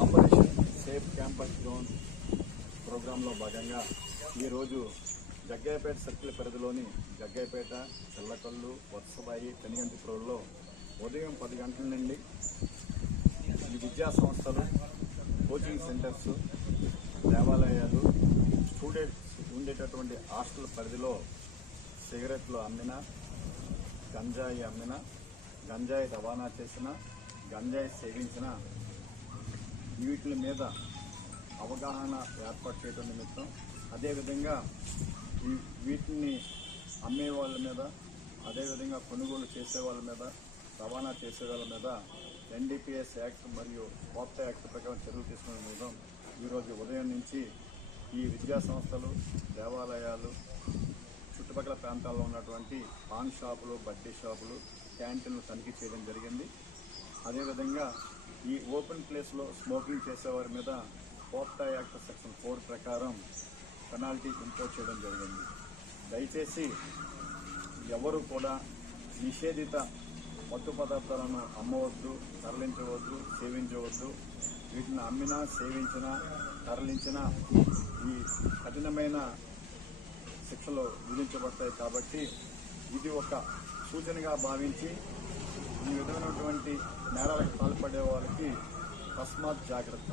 Operation safe campus zone ప్రోగ్రాంలో భాగంగా ఈరోజు జగ్గయ్యపేట సర్కిల్ పరిధిలోని జగ్గయ్యపేట చెల్లకల్లు వత్సబాయి కనిగంటిపురంలో ఉదయం పది గంటల నుండి ఈ విద్యా సంస్థలు కోచింగ్ సెంటర్స్ దేవాలయాలు స్టూడెంట్స్ ఉండేటటువంటి హాస్టల్ పరిధిలో సిగరెట్లు అమ్మిన గంజాయి అమ్మిన గంజాయి రవాణా చేసిన గంజాయి సేవించిన వీటి మీద అవగాహన ఏర్పాటు చేయడం నిమిత్తం అదేవిధంగా వీటిని అమ్మే వాళ్ళ మీద అదేవిధంగా కొనుగోలు చేసే వాళ్ళ మీద రవాణా చేసే వాళ్ళ మీద ఎన్డీపీఎస్ యాక్ట్ మరియు కోప్తా యాక్ట్ ప్రకారం చర్యలు తీసుకునే మూలం ఈరోజు ఉదయం నుంచి ఈ విద్యా సంస్థలు దేవాలయాలు చుట్టుపక్కల ప్రాంతాల్లో ఉన్నటువంటి పాన్ షాపులు బడ్డీ షాపులు క్యాంటీన్లు తనిఖీ చేయడం జరిగింది. అదేవిధంగా ఈ ఓపెన్ ప్లేస్లో స్మోకింగ్ చేసేవారి మీద పోప్టా యాక్ట్ సెక్షన్ ఫోర్ ప్రకారం పెనాల్టీ ఇంపోజ్ చేయడం జరిగింది. దయచేసి ఎవరు కూడా నిషేధిత మత్తు పదార్థాలను అమ్మవద్దు తరలించవద్దు సేవించవద్దు. వీటిని అమ్మినా సేవించినా తరలించినా ఈ కఠినమైన శిక్షలు విధించబడతాయి కాబట్టి ఇది ఒక సూచనగా భావించి ఈ విధమైనటువంటి నేరాలకు పాల్పడే వాళ్ళకి తస్మాత్ జాగ్రత్త.